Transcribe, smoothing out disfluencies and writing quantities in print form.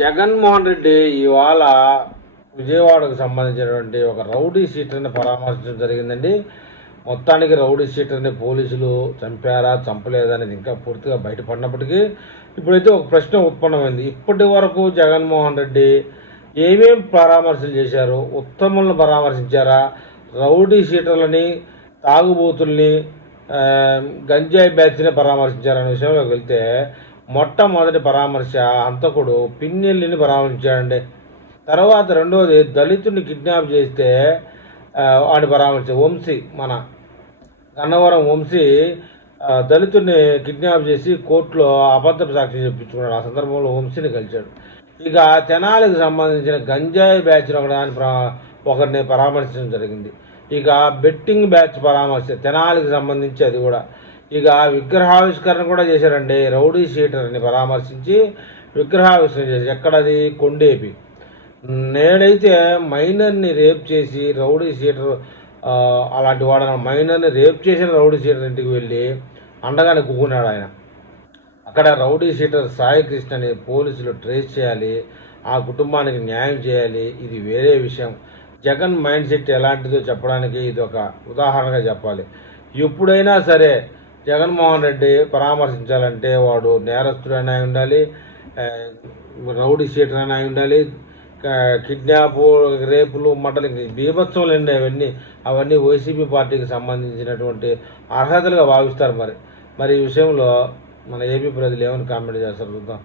జగన్మోహన్ రెడ్డి ఇవాళ విజయవాడకు సంబంధించినటువంటి ఒక రౌడీ షీటర్ని పరామర్శించడం జరిగిందండి. మొత్తానికి రౌడీ షీటర్ని పోలీసులు చంపారా చంపలేదా అనేది ఇంకా పూర్తిగా బయటపడినప్పటికీ ఇప్పుడైతే ఒక ప్రశ్న ఉత్పన్నమైంది. ఇప్పటి వరకు జగన్మోహన్ రెడ్డి ఏమేం పరామర్శలు చేశారు? ఉత్తములను పరామర్శించారా? రౌడీ షీటర్లని, తాగుబోతుల్ని, గంజాయి బ్యాచ్ని పరామర్శించారనే విషయంలోకి వెళ్తే మొట్టమొదటి పరామర్శ హంతకుడు పిన్నెల్లిని పరామర్శించాడండి. తర్వాత రెండవది దళితుడిని కిడ్నాప్ చేస్తే వాడిని పరామర్శ వంశీ, మన గన్నవరం వంశీ దళితుడిని కిడ్నాప్ చేసి కోర్టులో అబద్ధపు సాక్షి చెప్పించుకున్నాడు. ఆ సందర్భంలో వంశీని కలిశాడు. ఇక తెనాలికి సంబంధించిన గంజాయి బ్యాచ్ని ఒకరిని పరామర్శించడం జరిగింది. ఇక బెట్టింగ్ బ్యాచ్ పరామర్శ తెనాలికి సంబంధించి అది కూడా. ఇక విగ్రహావిష్కరణ కూడా చేశారండి. రౌడీ షీటర్ని పరామర్శించి విగ్రహావిష్కరణ చేశారు. ఎక్కడది? కొండేపి. నేడైతే మైనర్ని రేప్ చేసి రౌడీ షీటర్ అలాంటి వాడు మైనర్ని రేప్ చేసిన రౌడీ షీటర్ ఇంటికి వెళ్ళి అండగానే కూకున్నాడు ఆయన. అక్కడ రౌడీ షీటర్ సాయి కృష్ణని పోలీసులు ట్రేస్ చేయాలి, ఆ కుటుంబానికి న్యాయం చేయాలి. ఇది వేరే విషయం. జగన్ మైండ్ సెట్ ఎలాంటిదో చెప్పడానికి ఇది ఒక ఉదాహరణగా చెప్పాలి. ఎప్పుడైనా సరే జగన్మోహన్ రెడ్డి పరామర్శించాలంటే వాడు నేరస్తుడైనా ఉండాలి, రౌడీ షీటర్ అయినా ఉండాలి, కిడ్నాప్, రేపులు, మటలు, బీభత్సంలు అండి అవన్నీ వైసీపీ పార్టీకి సంబంధించినటువంటి అర్హతలుగా భావిస్తారు. మరి ఈ విషయంలో మన ఏపీ ప్రజలు ఏమని కామెంట్ చేస్తారు చూద్దాం.